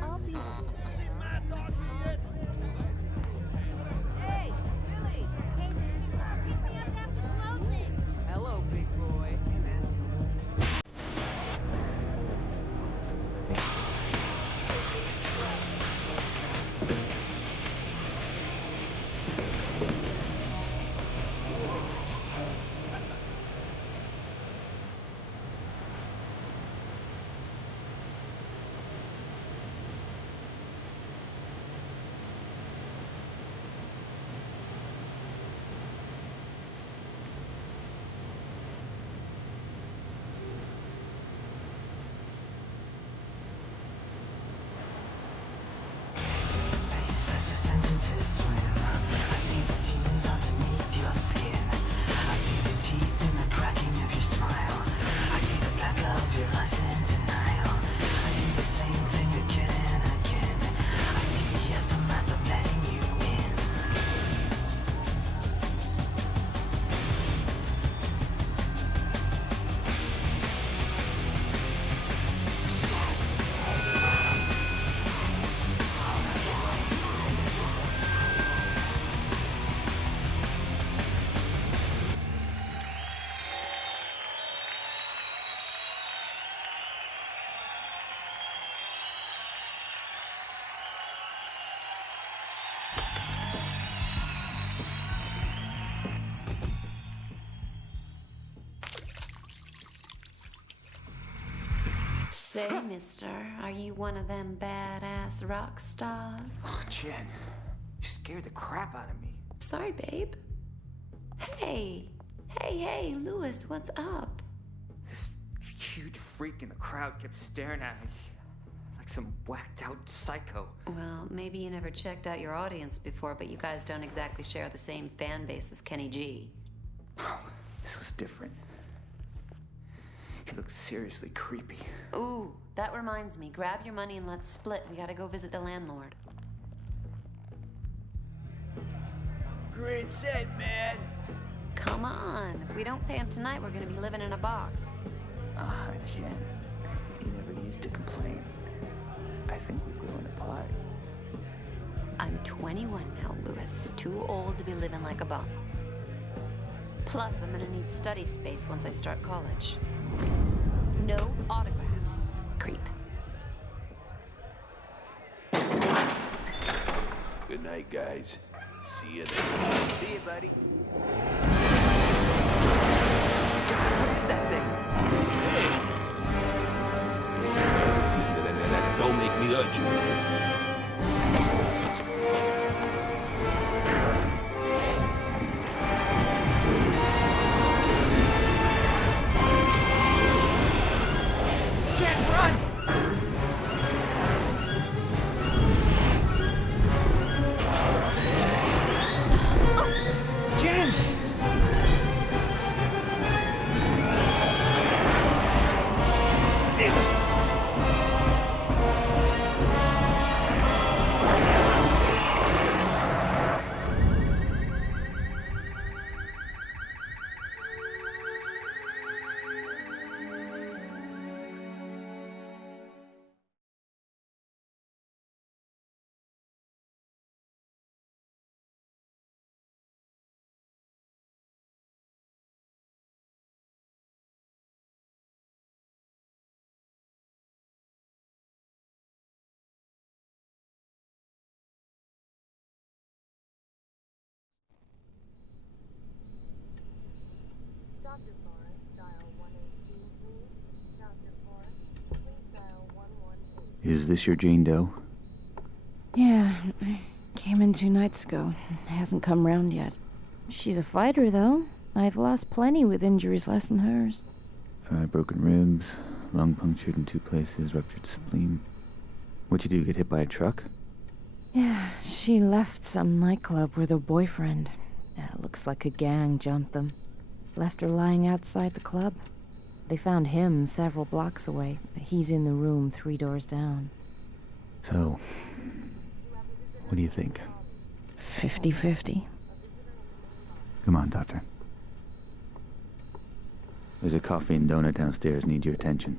I'll be with you. Hey, Billy! Hey, man. Pick me up after closing. Hello, big boy. Hey, man. Say, mister, are you one of them badass rock stars? Oh, Jen, you scared the crap out of me. Sorry, babe. Hey, Lewis, what's up? This huge freak in the crowd kept staring at me like some whacked out psycho. Well, maybe you never checked out your audience before, but you guys don't exactly share the same fan base as Kenny G. Oh, this was different. He looked seriously creepy. Ooh, that reminds me. Grab your money and let's split. We gotta go visit the landlord. Great set, man. Come on. If we don't pay him tonight, we're gonna be living in a box. Ah, Jen, you never used to complain. I think we're growing apart. I'm 21 now, Lewis. Too old to be living like a bum. Plus, I'm gonna need study space once I start college. No autographs. Creep. Good night, guys. See you next time. See you, buddy. What is that thing? Don't make me hurt you. Dr. Forrest, dial 118, please. Dr. Forrest, please dial 118. Is this your Jane Doe? Yeah, came in 2 nights ago. Hasn't come round yet. She's a fighter, though. I've lost plenty with injuries less than hers. 5 broken ribs, lung punctured in 2 places, ruptured spleen. What'd you do, get hit by a truck? Yeah, she left some nightclub with her boyfriend. Looks like a gang jumped them. Left her lying outside the club. They found him several blocks away. He's in the room 3 doors down. So, what do you think? 50-50. Come on, Doctor. There's a coffee and donut downstairs. Need your attention.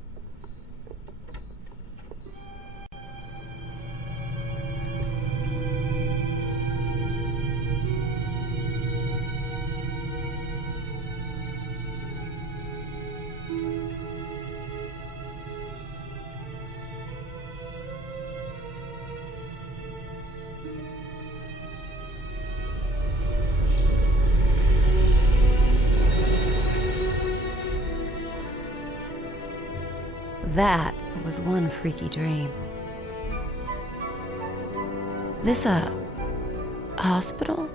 That was one freaky dream. This a hospital?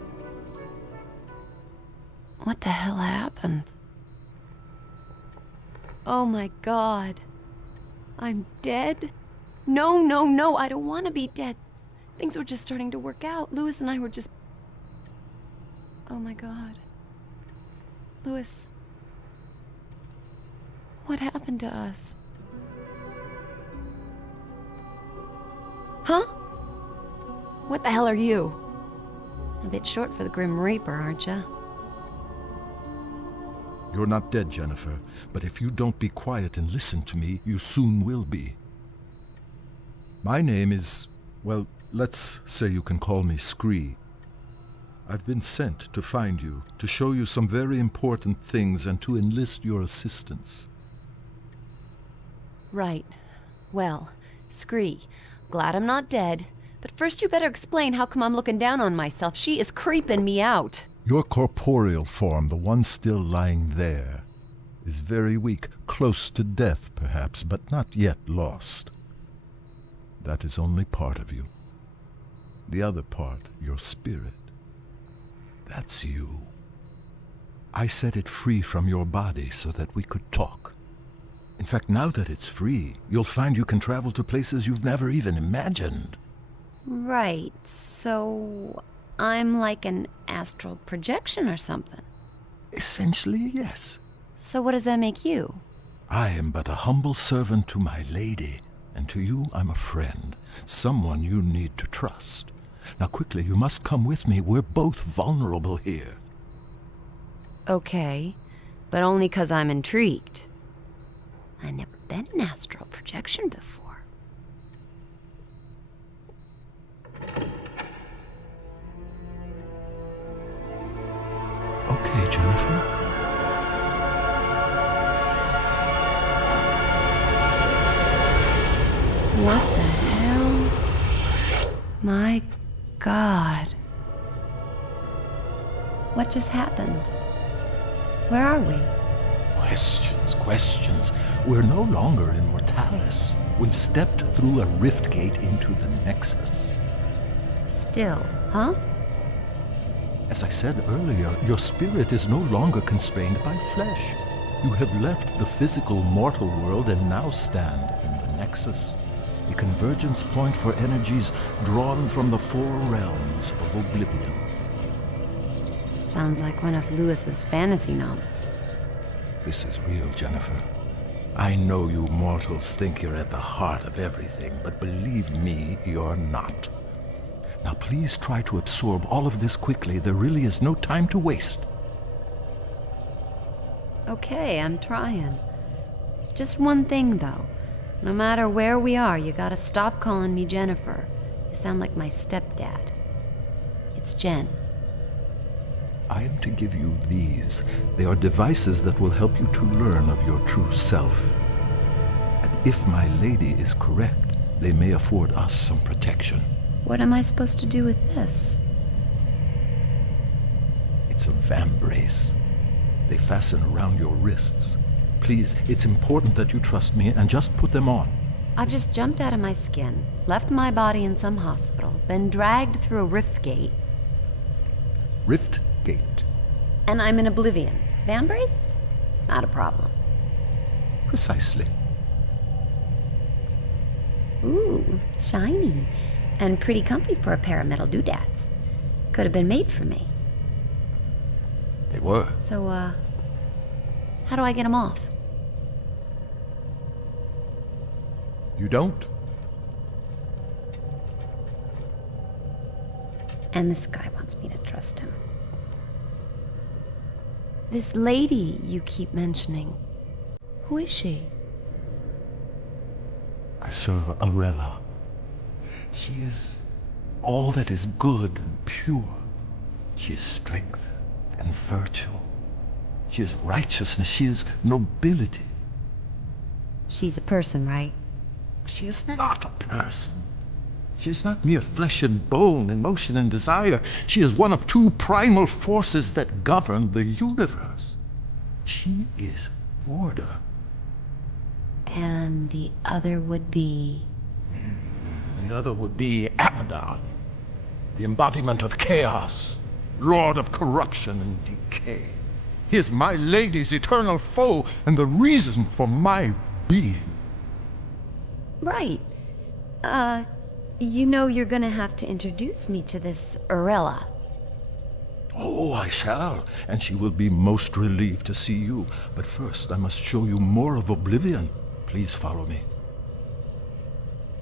What the hell happened? Oh my God. I'm dead? No, no, no, I don't want to be dead. Things were just starting to work out. Louis and I were just... Oh my God. Louis. What happened to us? Huh? What the hell are you? A bit short for the Grim Reaper, aren't ya? You're not dead, Jennifer, but if you don't be quiet and listen to me, you soon will be. My name is, well, let's say you can call me Scree. I've been sent to find you, to show you some very important things and to enlist your assistance. Right. Well, Scree, glad I'm not dead, but first you better explain how come I'm looking down on myself. She is creeping me out. Your corporeal form, the one still lying there, is very weak, close to death perhaps, but not yet lost. That is only part of you. The other part, your spirit, that's you. I set it free from your body so that we could talk. In fact, now that it's free, you'll find you can travel to places you've never even imagined. Right, so I'm like an astral projection or something. Essentially, yes. So what does that make you? I am but a humble servant to my lady, and to you I'm a friend, someone you need to trust. Now quickly, you must come with me. We're both vulnerable here. Okay, but only 'cause I'm intrigued. I've never been an astral projection before. Okay, Jennifer. What the hell? My God. What just happened? Where are we? Questions. We're no longer in Mortalis. We've stepped through a rift gate into the Nexus. Still, huh? As I said earlier, your spirit is no longer constrained by flesh. You have left the physical mortal world and now stand in the Nexus, a convergence point for energies drawn from the four realms of oblivion. Sounds like one of Lewis's fantasy novels. This is real, Jennifer. I know you mortals think you're at the heart of everything, but believe me, you're not. Now please try to absorb all of this quickly. There really is no time to waste. Okay, I'm trying. Just one thing, though. No matter where we are, you gotta stop calling me Jennifer. You sound like my stepdad. It's Jen. I am to give you these. They are devices that will help you to learn of your true self. And if my lady is correct, they may afford us some protection. What am I supposed to do with this? It's a vambrace. They fasten around your wrists. Please, it's important that you trust me and just put them on. I've just jumped out of my skin, left my body in some hospital, been dragged through a rift gate. Rift gate. And I'm in oblivion. Vambrace? Not a problem. Precisely. Ooh, shiny. And pretty comfy for a pair of metal doodads. Could have been made for me. They were. So, how do I get them off? You don't? And this guy wants me to trust him. This lady you keep mentioning. Who is she? I serve Arella. She is all that is good and pure. She is strength and virtue. She is righteousness. She is nobility. She's a person, right? She is not a person. She is not mere flesh and bone, emotion and desire. She is one of two primal forces that govern the universe. She is order. And the other would be... The other would be Abaddon, the embodiment of chaos, lord of corruption and decay. He is my lady's eternal foe and the reason for my being. Right. You know you're gonna have to introduce me to this Arella. Oh, I shall, and she will be most relieved to see you. But first, I must show you more of Oblivion. Please follow me.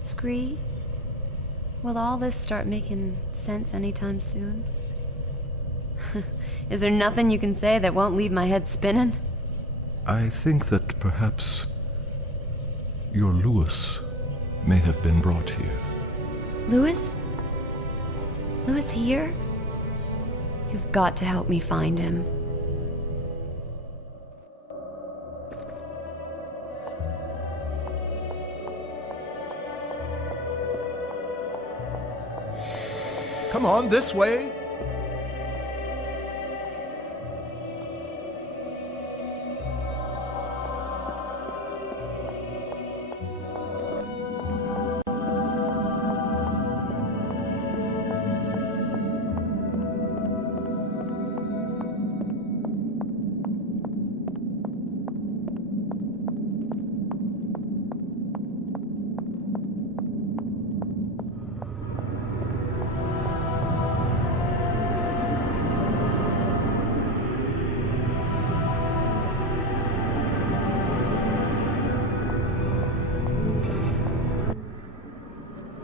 Scree, will all this start making sense anytime soon? Is there nothing you can say that won't leave my head spinning? I think that perhaps your Lewis may have been brought here. Lewis? Lewis here? You've got to help me find him. Come on, this way.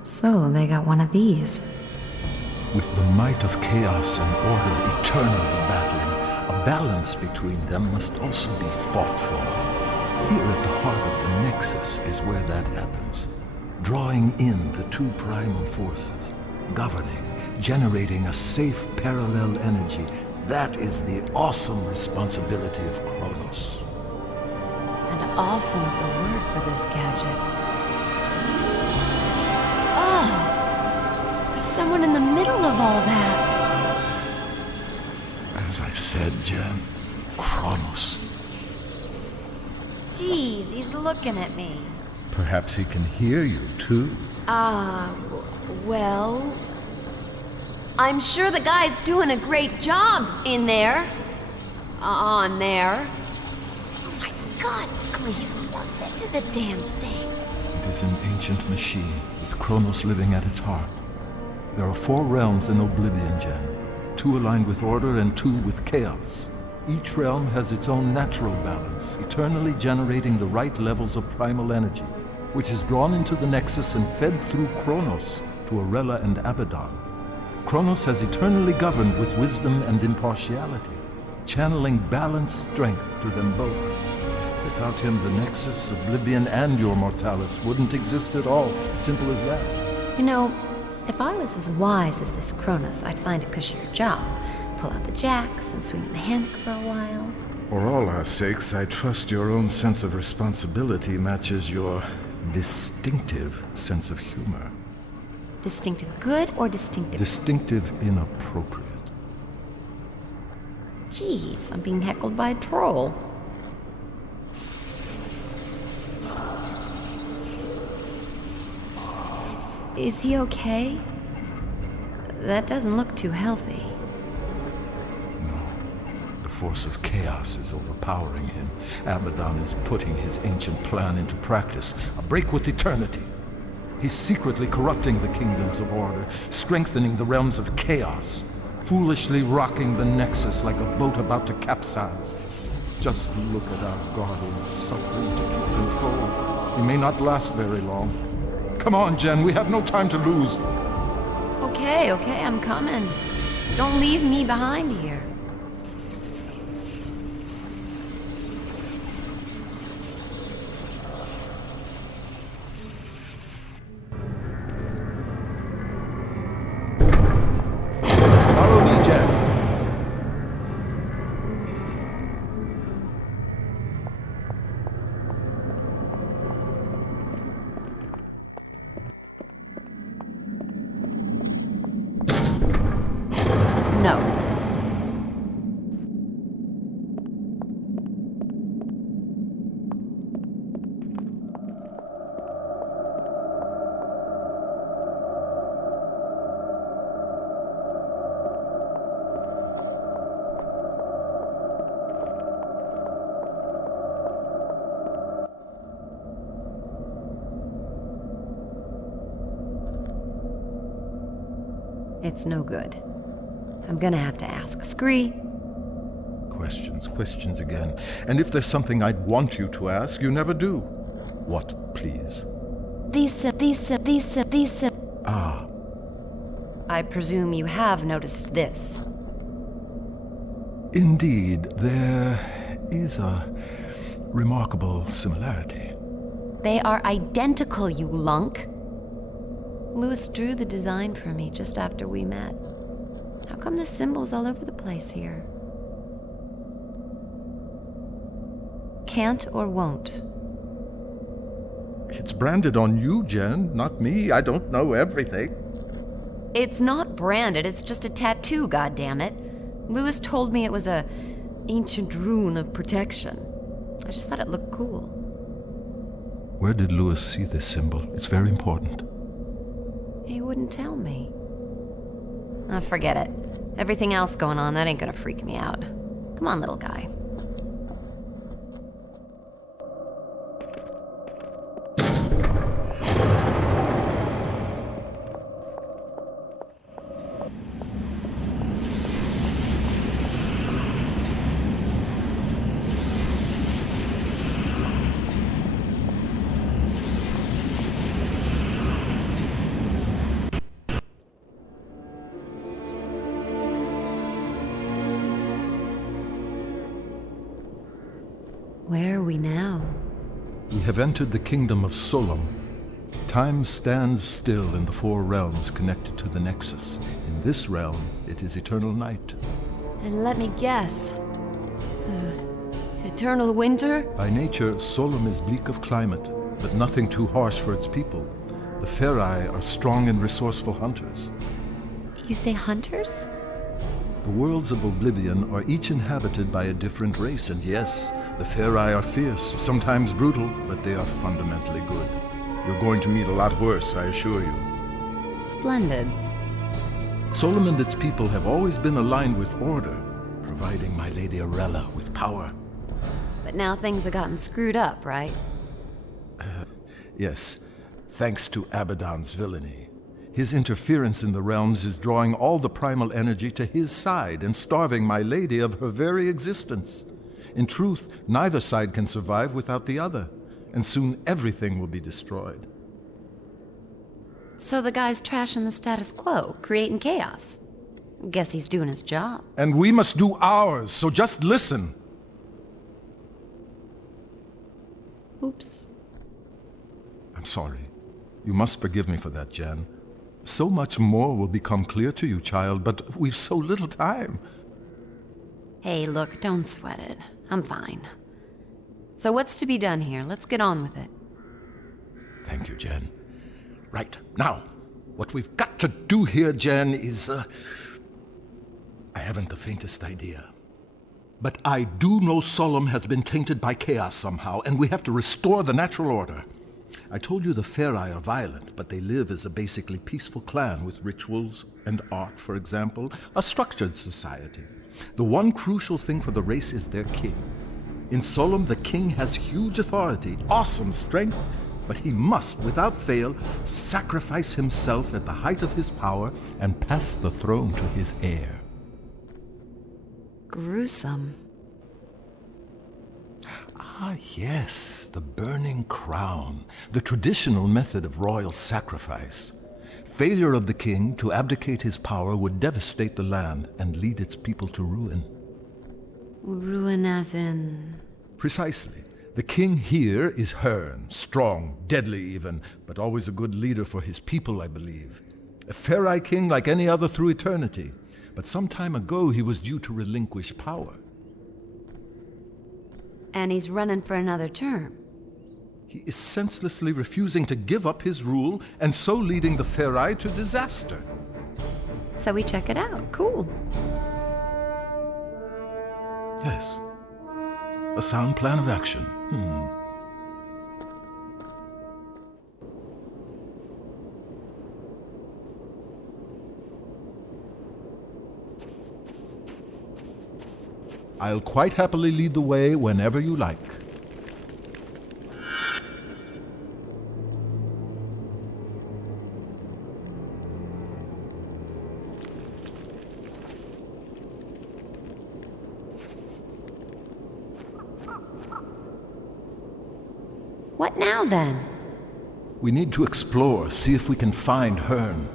So, they got one of these. With the might of chaos and order eternally battling, a balance between them must also be fought for. Here at the heart of the Nexus is where that happens, drawing in the two primal forces, governing, generating a safe parallel energy. That is the awesome responsibility of Kronos. And awesome's the word for this gadget. someone in the middle of all that. As I said, Jen, Kronos. Jeez, he's looking at me. Perhaps he can hear you, too. Well... I'm sure the guy's doing a great job in there. On there. Oh my God, Scree, he's plugged into the damn thing. It is an ancient machine, with Kronos living at its heart. There are 4 realms in Oblivion, Jen. 2 aligned with order and 2 with chaos. Each realm has its own natural balance, eternally generating the right levels of primal energy, which is drawn into the Nexus and fed through Kronos to Arella and Abaddon. Kronos has eternally governed with wisdom and impartiality, channeling balanced strength to them both. Without him, the Nexus, Oblivion, and your Mortalis wouldn't exist at all. Simple as that. You know, if I was as wise as this Kronos, I'd find a cushier job. Pull out the jacks and swing in the hammock for a while. For all our sakes, I trust your own sense of responsibility matches your distinctive sense of humor. Distinctive good or distinctive? Distinctive inappropriate. Jeez, I'm being heckled by a troll. Is he okay? That doesn't look too healthy. No. The force of chaos is overpowering him. Abaddon is putting his ancient plan into practice. A break with eternity. He's secretly corrupting the kingdoms of order, strengthening the realms of chaos, foolishly rocking the Nexus like a boat about to capsize. Just look at our guardian suffering to keep control. He may not last very long. Come on, Jen, we have no time to lose. Okay, I'm coming. Just don't leave me behind here. Follow me, Jen. No. It's no good. I'm gonna have to ask Scree. Questions again. And if there's something I'd want you to ask, you never do. What, please? These. Ah, I presume you have noticed this. indeed, there is a remarkable similarity. They are identical, you lunk. Louis drew the design for me just after we met. How come the symbol's all over the place here? Can't or won't? It's branded on you, Jen, not me. I don't know everything. It's not branded, it's just a tattoo, goddammit. Louis told me it was a ancient rune of protection. I just thought it looked cool. Where did Louis see this symbol? It's very important. He wouldn't tell me. Oh, forget it. Everything else going on, that ain't gonna freak me out. Come on, little guy. Where are we now? We have entered the kingdom of Solom. Time stands still in the 4 realms connected to the Nexus. In this realm, it is eternal night. And let me guess. Eternal winter? By nature, Solom is bleak of climate, but nothing too harsh for its people. The Ferai are strong and resourceful hunters. You say hunters? The worlds of Oblivion are each inhabited by a different race, and yes, the Feri are fierce, sometimes brutal, but they are fundamentally good. You're going to meet a lot worse, I assure you. Splendid. Solom and its people have always been aligned with order, providing my Lady Arella with power. But now things have gotten screwed up, right? Yes, thanks to Abaddon's villainy. His interference in the realms is drawing all the primal energy to his side and starving my lady of her very existence. In truth, neither side can survive without the other, and soon everything will be destroyed. So the guy's trashing the status quo, creating chaos. Guess he's doing his job. And we must do ours, so just listen. Oops. I'm sorry. You must forgive me for that, Jen. So much more will become clear to you, child, but we've so little time. Hey, look, don't sweat it. I'm fine. So what's to be done here? Let's get on with it. Thank you, Jen. Right, now, what we've got to do here, Jen, is, I haven't the faintest idea. But I do know Solom has been tainted by chaos somehow, and we have to restore the natural order. I told you the Feri are violent, but they live as a basically peaceful clan with rituals and art, for example, a structured society. The one crucial thing for the race is their king. In Solom, the king has huge authority, awesome strength, but he must, without fail, sacrifice himself at the height of his power and pass the throne to his heir. Gruesome. Ah, yes, the burning crown, the traditional method of royal sacrifice. Failure of the king to abdicate his power would devastate the land and lead its people to ruin. Ruin as in... Precisely. The king here is Hearn, strong, deadly even, but always a good leader for his people, I believe. A Feri king like any other through eternity. But some time ago he was due to relinquish power. And he's running for another term. He is senselessly refusing to give up his rule, and so leading the Feri to disaster. So we check it out. Cool. Yes. A sound plan of action. I'll quite happily lead the way whenever you like. What now, then? We need to explore, see if we can find Hearn.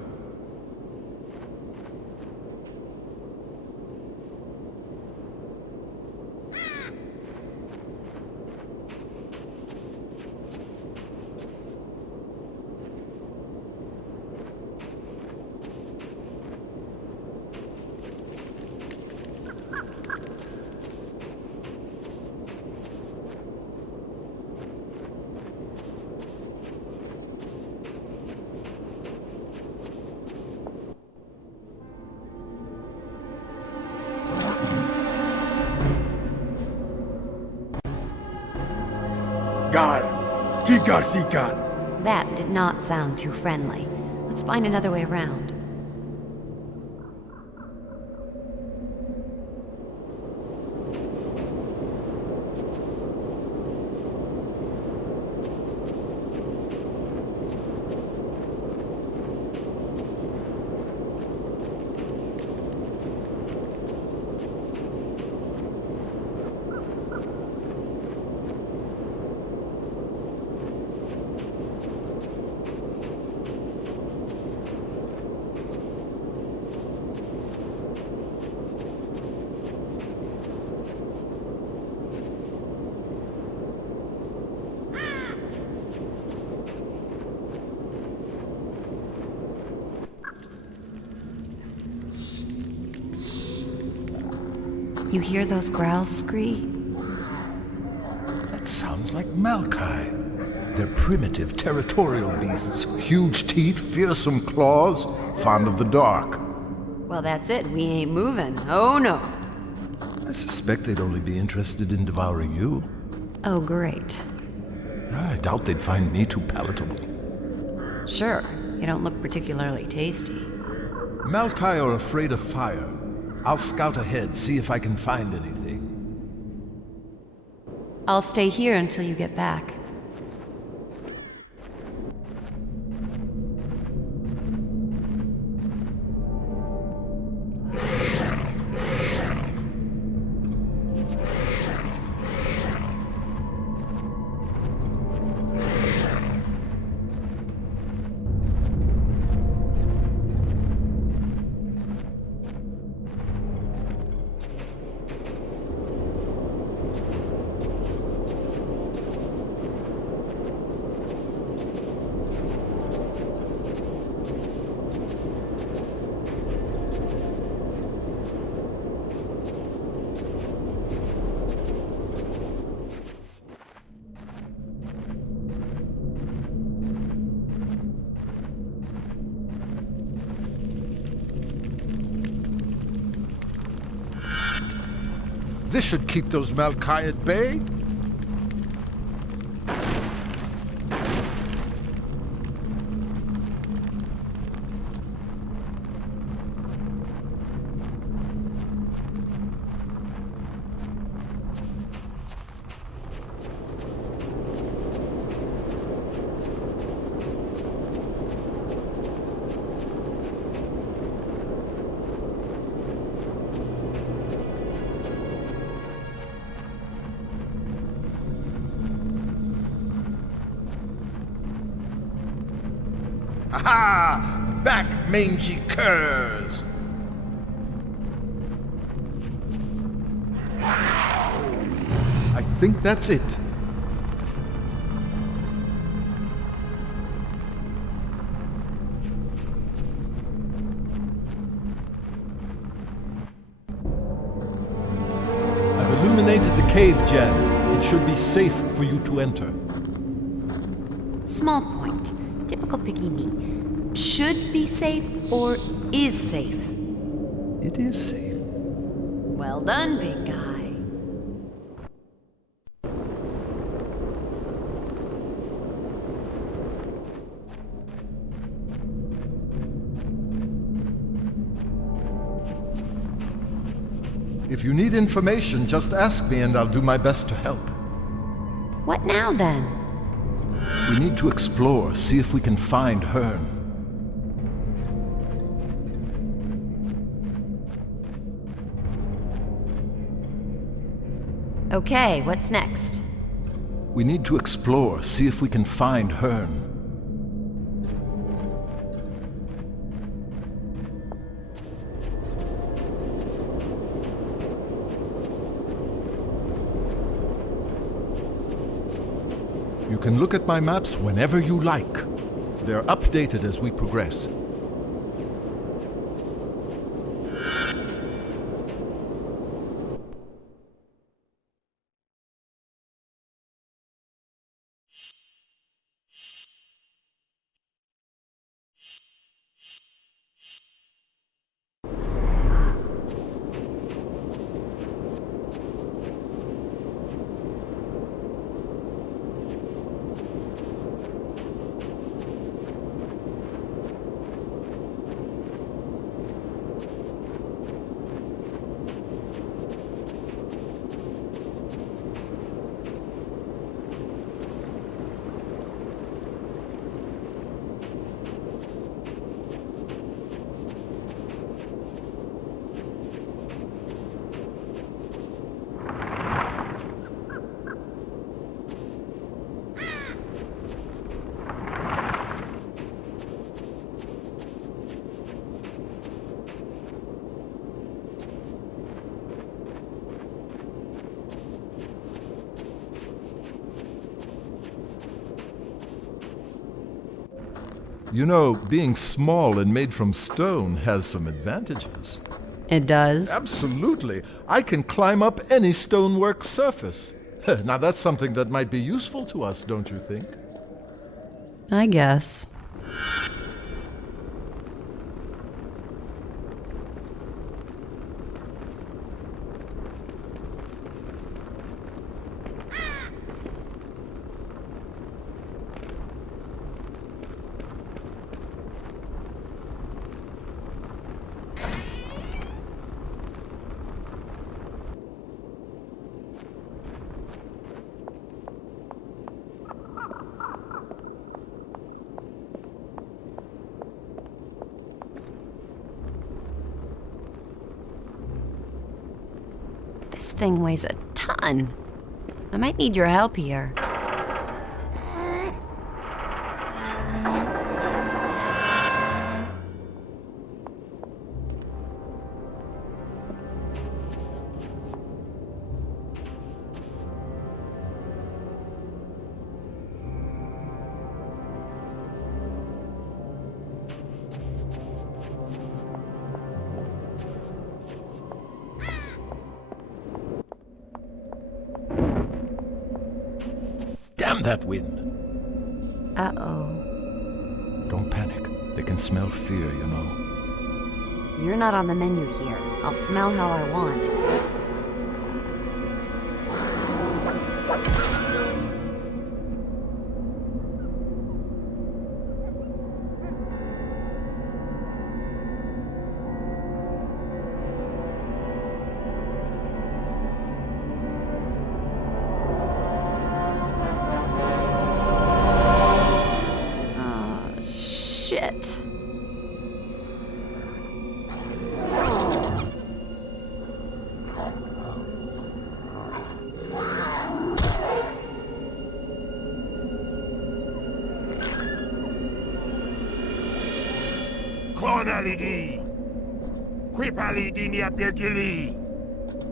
That did not sound too friendly. Let's find another way around. You hear those growls scree? That sounds like Malkai. They're primitive, territorial beasts. Huge teeth, fearsome claws, fond of the dark. Well, that's it. We ain't moving. Oh, no. I suspect they'd only be interested in devouring you. Oh, great. I doubt they'd find me too palatable. Sure. You don't look particularly tasty. Malkai are afraid of fire. I'll scout ahead, see if I can find anything. I'll stay here until you get back. This should keep those Malkai at bay. Aha! Back, mangy curs! I think that's it. I've illuminated the cave, Jan. It should be safe for you to enter. Small point. Typical picky me. Should be safe or is safe? It is safe. Well done, big guy. If you need information, just ask me and I'll do my best to help. What now, then? We need to explore, see if we can find Hearn. Okay, what's next? We need to explore, see if we can find Hearn. You can look at my maps whenever you like. They're updated as we progress. You know, being small and made from stone has some advantages. It does? Absolutely. I can climb up any stonework surface. Now that's something that might be useful to us, don't you think? I guess. thing weighs a ton. I might need your help here. Damn that wind! Uh-oh. Don't panic. They can smell fear, you know. You're not on the menu here. I'll smell how I want. Shit.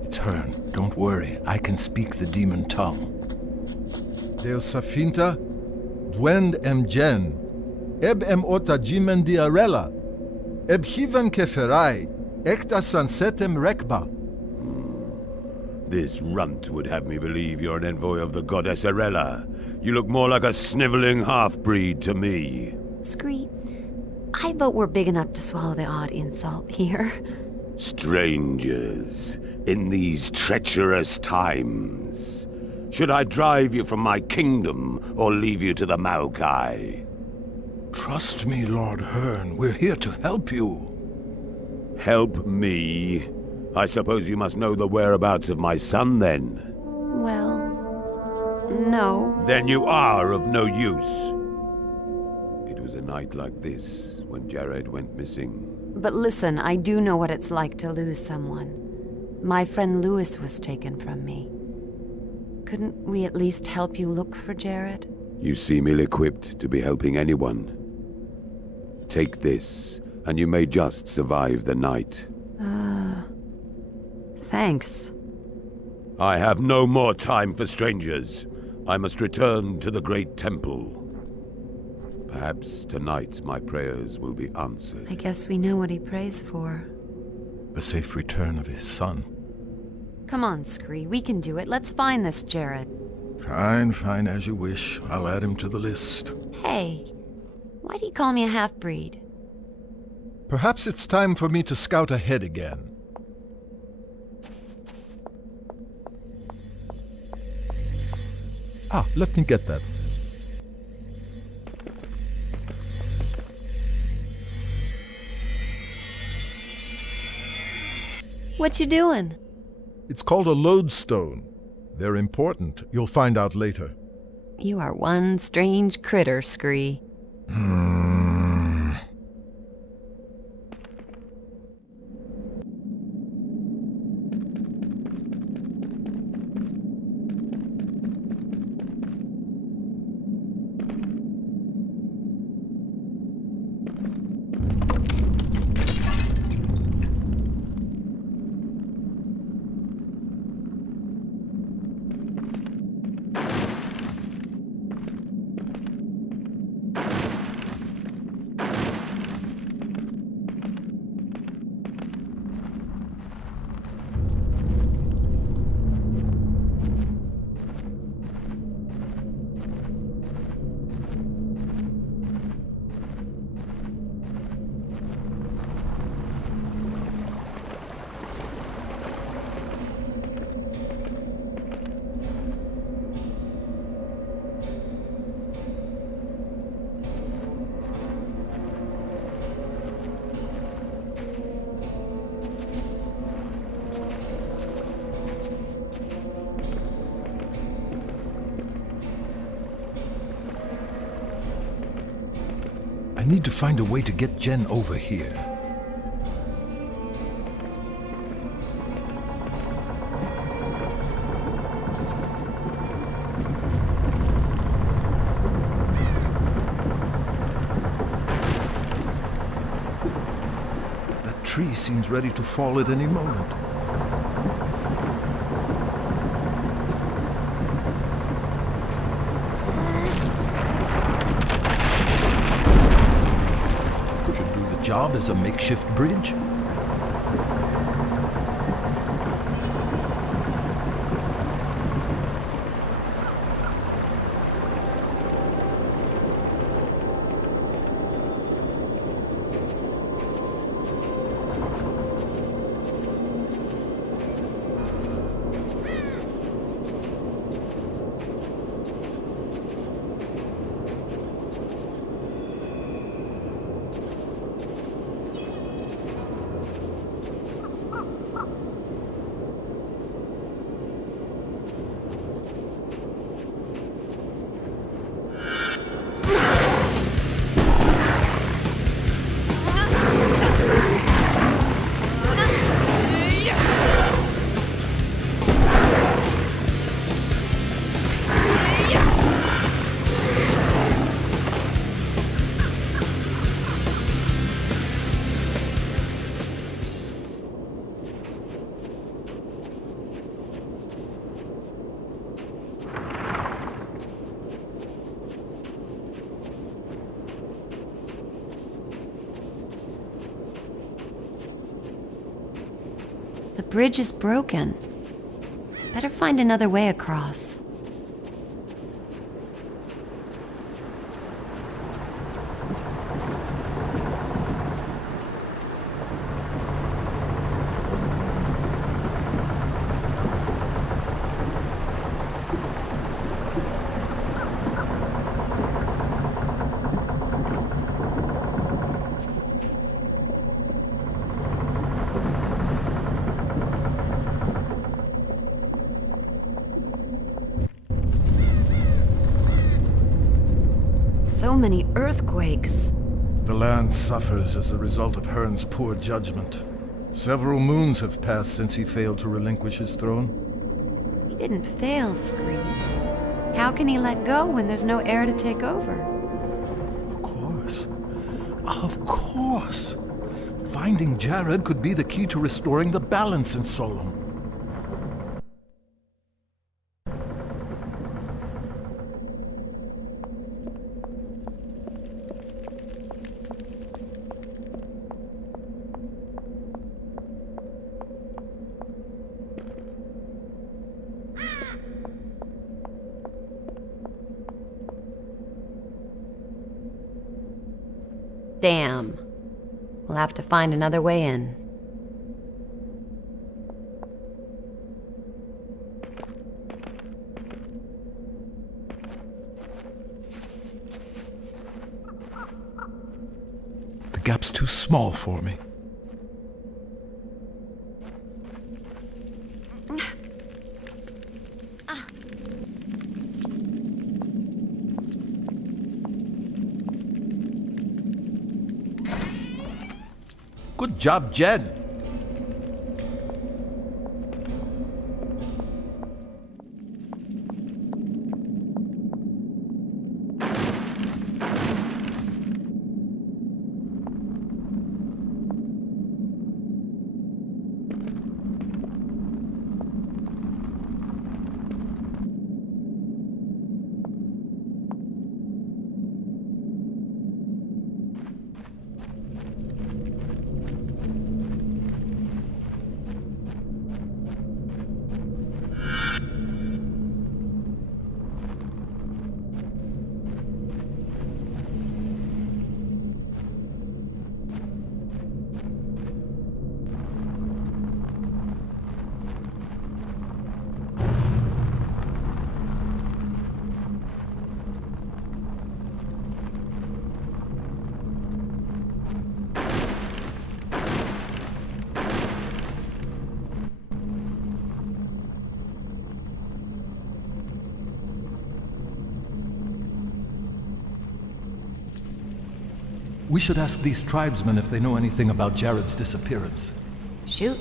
It's Hearn. Don't worry. I can speak the demon tongue. Deus Safinta, Dwend Gen. Eb ota jimen diarella. Eb hiven keferai. Ekta sunsetem rekba. This runt would have me believe you're an envoy of the goddess Arella. You look more like a sniveling half-breed to me. Scree, I vote we're big enough to swallow the odd insult here. Strangers, in these treacherous times. Should I drive you from my kingdom or leave you to the Maokai? Trust me, Lord Hearn. We're here to help you. Help me? I suppose you must know the whereabouts of my son, then? Well, no. Then you are of no use. It was a night like this when Jared went missing. But listen, I do know what it's like to lose someone. My friend Lewis was taken from me. Couldn't we at least help you look for Jared? You seem ill-equipped to be helping anyone. Take this, and you may just survive the night. Thanks. I have no more time for strangers. I must return to the great temple. Perhaps tonight my prayers will be answered. I guess we know what he prays for. The safe return of his son. Come on, Scree, we can do it. Let's find this Jared. Fine, as you wish. I'll add him to the list. Hey, why'd he call me a half-breed? Perhaps it's time for me to scout ahead again. Let me get that. What you doing? It's called a lodestone. They're important. You'll find out later. You are one strange critter, Scree. I need to find a way to get Jen over here. tree seems ready to fall at any moment. Should do the job as a makeshift bridge. The bridge is broken. Better find another way across. So many earthquakes. The land suffers as a result of Hearn's poor judgment. Several moons have passed since he failed to relinquish his throne. He didn't fail, Scream. How can he let go when there's no heir to take over? Of course. Of course. Finding Jared could be the key to restoring the balance in Solom. Damn. We'll have to find another way in. The gap's too small for me. Good job, Jed. We should ask these tribesmen if they know anything about Jared's disappearance. Shoot.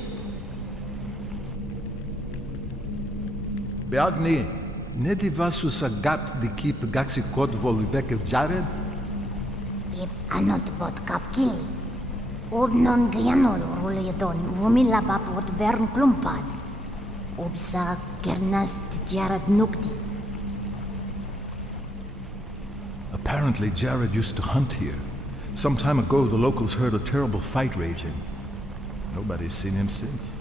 Beagni, ne di vasu sa gap di kip gaxi kod volvek Jared? Ip anot bot kapki. Obnon gianor roledon vumilabap wat vern klumpad. Obsa gernas Jared nukti. Apparently, Jared used to hunt here. Some time ago, the locals heard a terrible fight raging. Nobody's seen him since.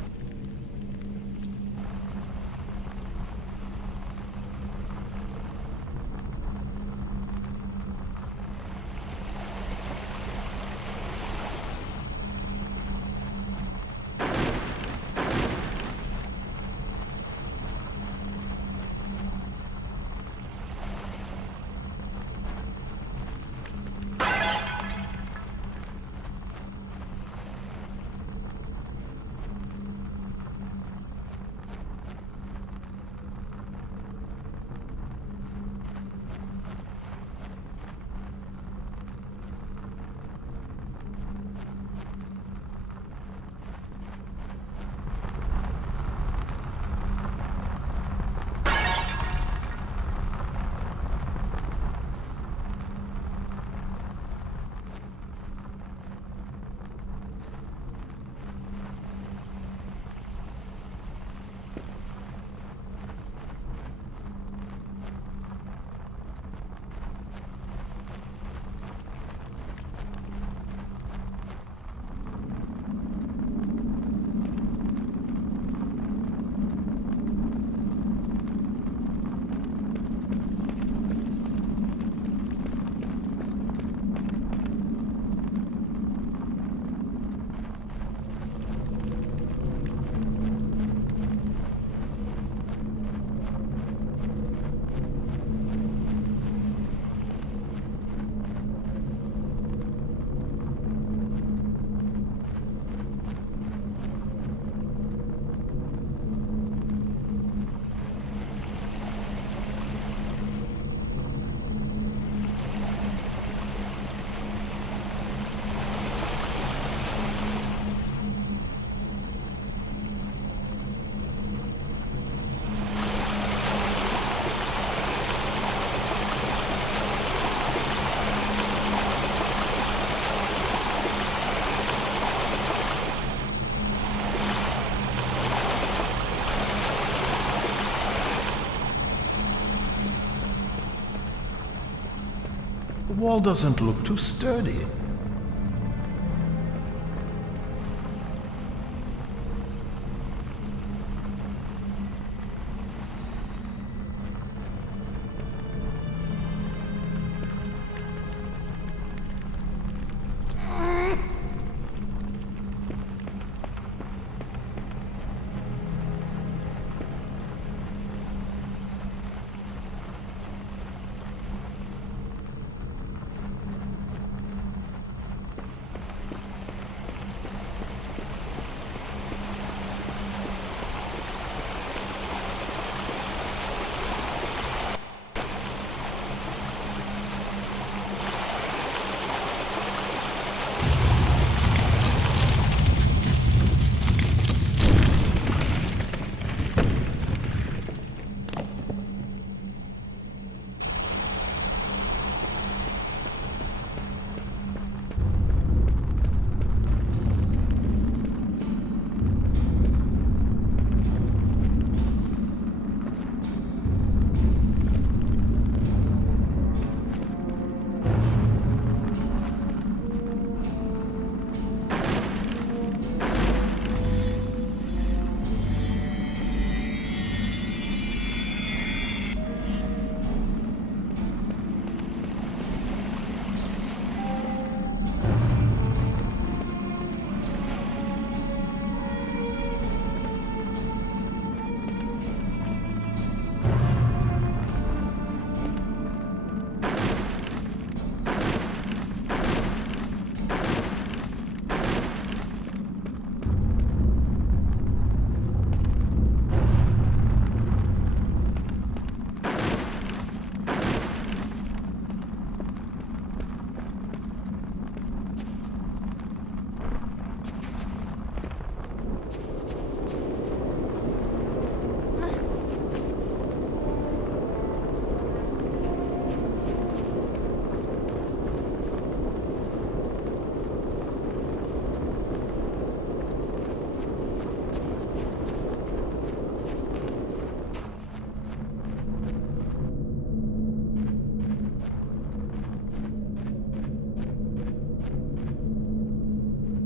The wall doesn't look too sturdy.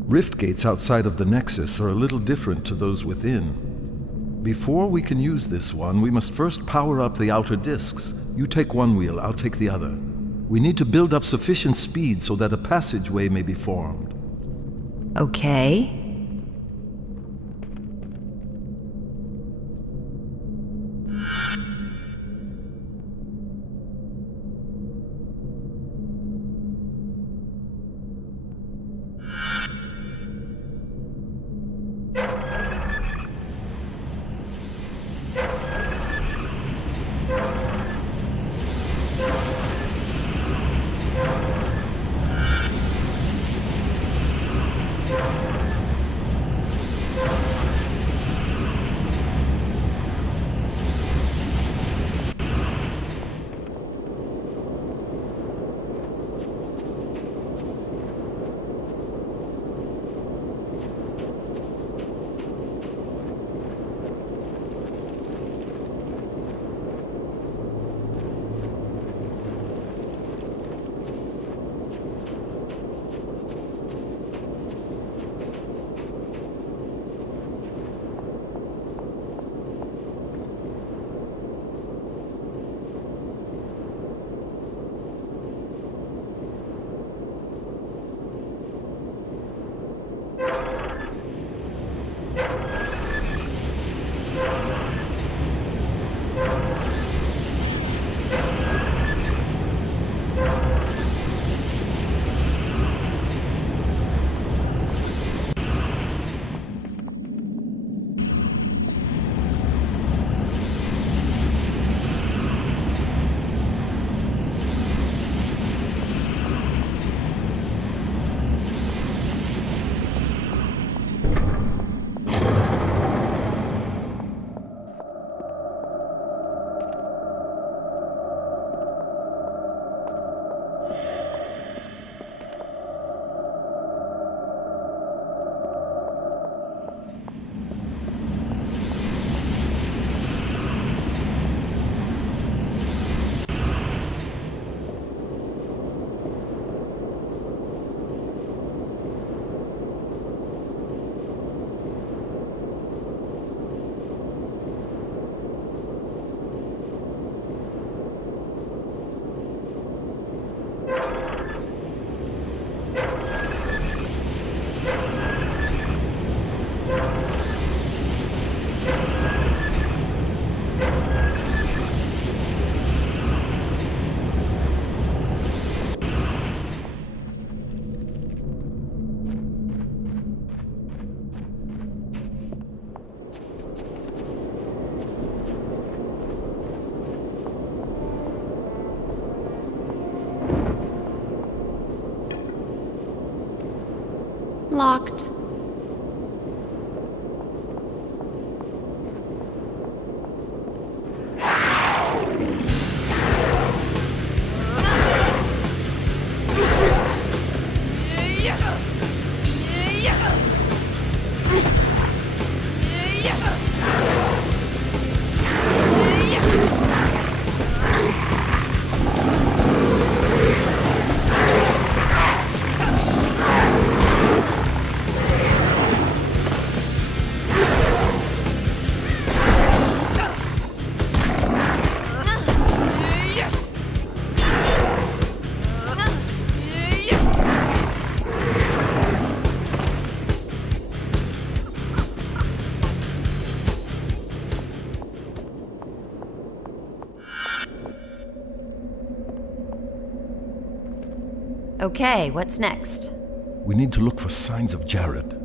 Rift gates outside of the Nexus are a little different to those within. Before we can use this one, we must first power up the outer discs. You take one wheel, I'll take the other. We need to build up sufficient speed so that a passageway may be formed. Okay. Locked. Okay, what's next? We need to look for signs of Jared.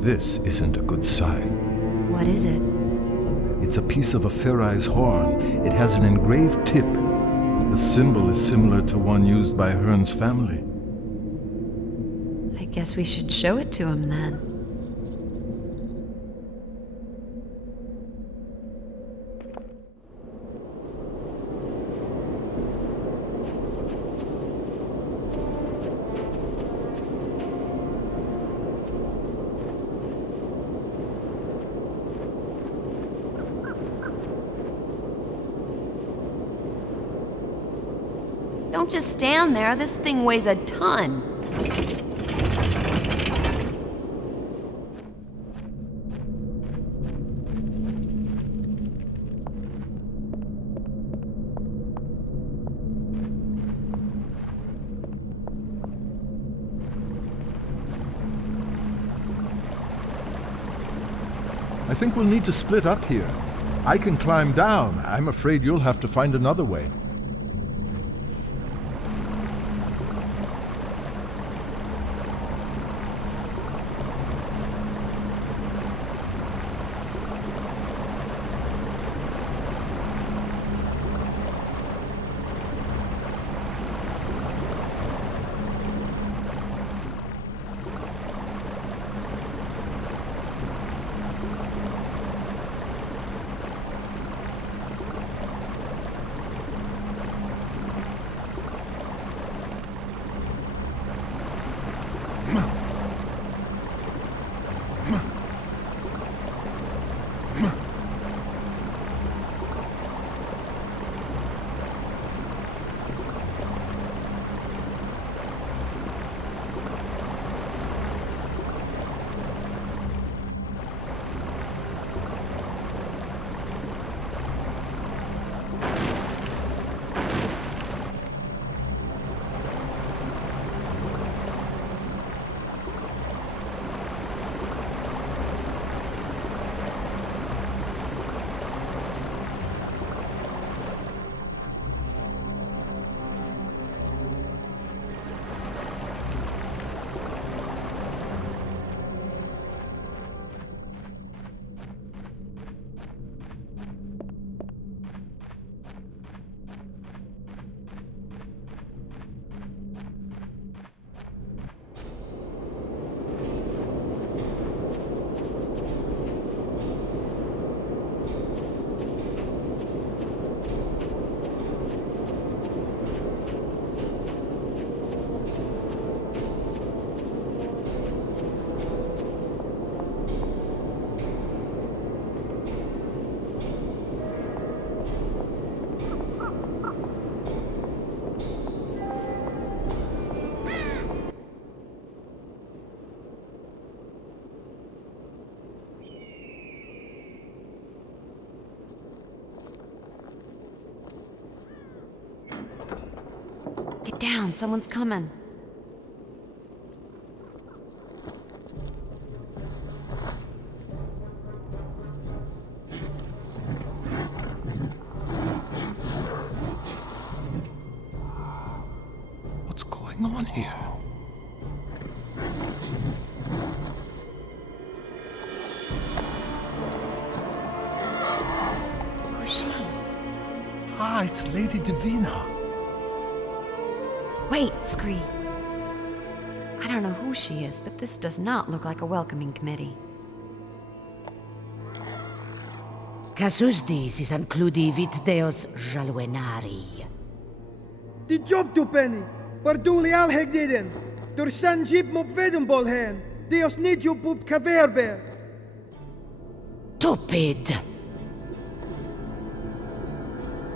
This isn't a good sign. What is it? It's a piece of a Ferri's horn. It has an engraved tip. The symbol is similar to one used by Hearn's family. I guess we should show it to him then. Don't just stand there. This thing weighs a ton. I think we'll need to split up here. I can climb down. I'm afraid you'll have to find another way. Get down, someone's coming. What's going on here? Who's she? Ah, it's Lady Divina. Wait, Scree. I don't know who she is, but this does not look like a welcoming committee. Casus is includi vit deos jalwenari. Die job tu penny. Parduli al heg diden. Dur san jeep mop vedum bol hen. Deos need you pup kaverbe. Stupid.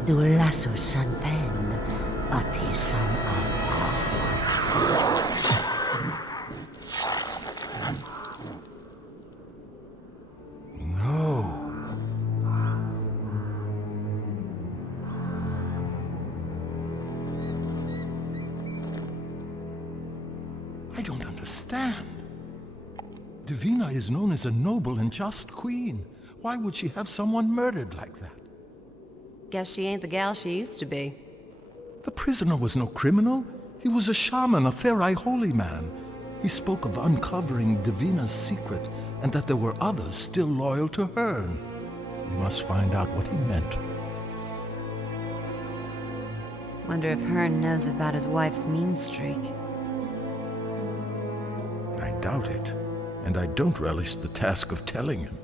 Du lasso san pen, ati san No. I don't understand. Divina is known as a noble and just queen. Why would she have someone murdered like that? Guess she ain't the gal she used to be. The prisoner was no criminal. He was a shaman, a Ferai holy man. He spoke of uncovering Divina's secret and that there were others still loyal to Hearn. We must find out what he meant. Wonder if Hearn knows about his wife's mean streak. I doubt it, and I don't relish the task of telling him.